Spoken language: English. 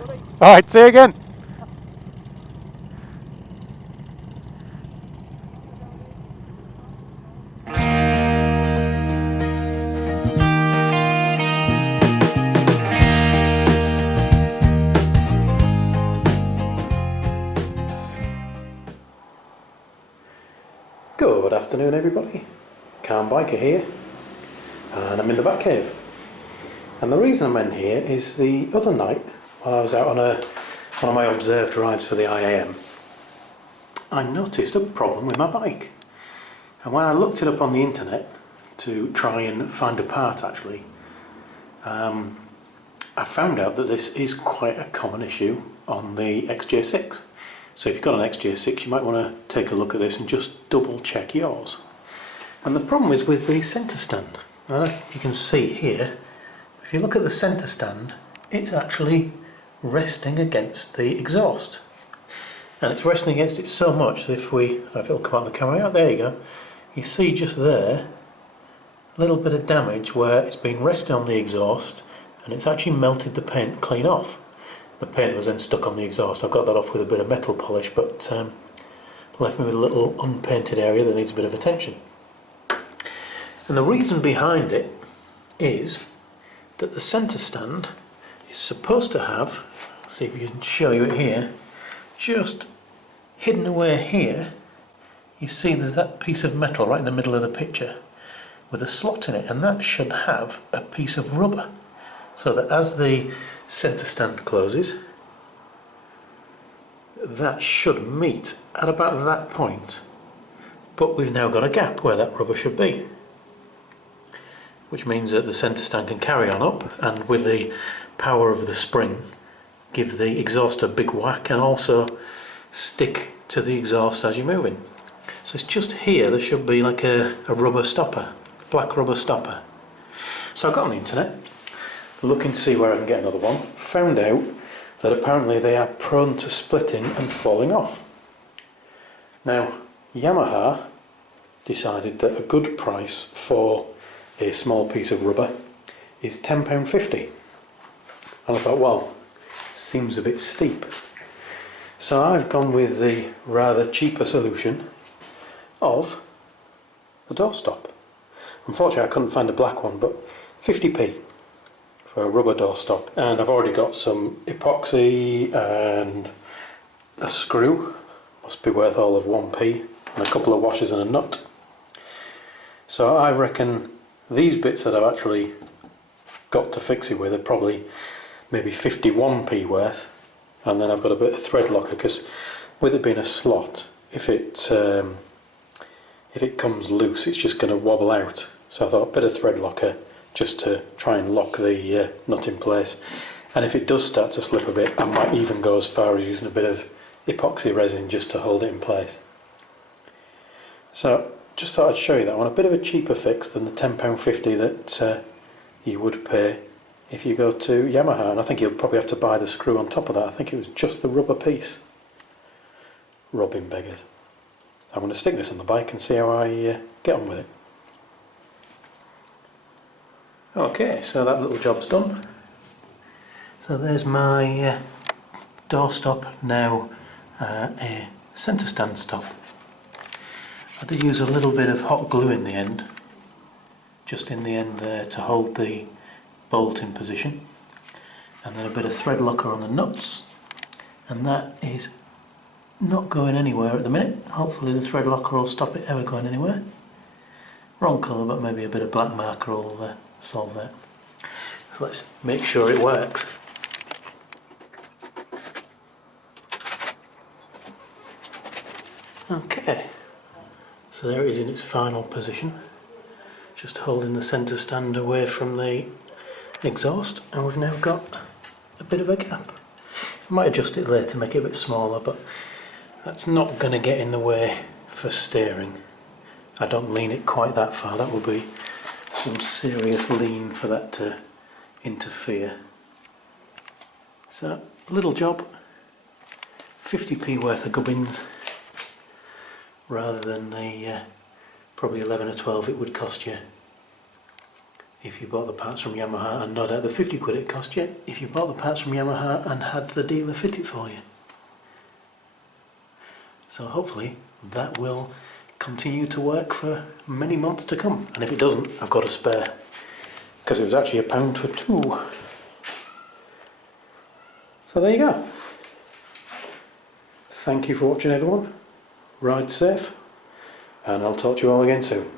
Alright, see you again. Good afternoon everybody, Calm Biker here, and I'm in the back cave. And the reason I'm in here is the other night, while I was out on one of my observed rides for the IAM, I noticed a problem with my bike. And when I looked it up on the internet to try and find a part actually, I found out that this is quite a common issue on the XJ6. So if you've got an XJ6, you might want to take a look at this and just double check yours. And the problem is with the centre stand. You can see here, if you look at the centre stand, it's actually resting against the exhaust. And it's resting against it so much that if I don't know if it'll come out of the camera, oh, there you go. You see just there, a little bit of damage where it's been resting on the exhaust and it's actually melted the paint clean off. The paint was then stuck on the exhaust. I've got that off with a bit of metal polish, but left me with a little unpainted area that needs a bit of attention. And the reason behind it is that the centre stand is supposed to have, see if you can show you it here, just hidden away here, you see there's that piece of metal right in the middle of the picture with a slot in it, and that should have a piece of rubber, so that as the centre stand closes, that should meet at about that point, but we've now got a gap where that rubber should be, which means that the centre stand can carry on up and with the power of the spring give the exhaust a big whack and also stick to the exhaust as you're moving. So it's just here there should be like a rubber stopper, black rubber stopper. So I got on the internet looking to see where I can get another one, found out that apparently they are prone to splitting and falling off. Now Yamaha decided that a good price for a small piece of rubber is £10.50, and I thought, well, seems a bit steep. So I've gone with the rather cheaper solution of a doorstop. Unfortunately I couldn't find a black one, but 50p for a rubber doorstop, and I've already got some epoxy and a screw, must be worth all of 1p, and a couple of washers and a nut. So I reckon these bits that I've actually got to fix it with are probably maybe 51p worth, and then I've got a bit of thread locker, because with it being a slot, if it comes loose it's just going to wobble out. So I thought a bit of thread locker just to try and lock the nut in place, and if it does start to slip a bit I might even go as far as using a bit of epoxy resin just to hold it in place. So just thought I'd show you that one, a bit of a cheaper fix than the £10.50 that you would pay if you go to Yamaha, and I think you'll probably have to buy the screw on top of that. I think it was just the rubber piece. Robbing beggars. I'm going to stick this on the bike and see how I get on with it. Okay, so that little job's done. So there's my doorstop, now a centre stand stop. I did use a little bit of hot glue in the end, just in the end there to hold the bolt in position, and then a bit of thread locker on the nuts, and that is not going anywhere at the minute. Hopefully the thread locker will stop it ever going anywhere. Wrong colour, but maybe a bit of black marker will solve that. So let's make sure it works. Okay, so there it is in its final position, just holding the centre stand away from the exhaust, and we've now got a bit of a gap. I might adjust it later to make it a bit smaller, but that's not going to get in the way for steering. I don't lean it quite that far, that will be some serious lean for that to interfere. So, little job, 50p worth of gubbins, rather than the probably 11 or 12 it would cost you if you bought the parts from Yamaha, and no doubt the 50 quid it cost you if you bought the parts from Yamaha and had the dealer fit it for you. So hopefully that will continue to work for many months to come, and if it doesn't, I've got a spare, because it was actually £1 for 2. So there you go. Thank you for watching everyone, ride safe, and I'll talk to you all again soon.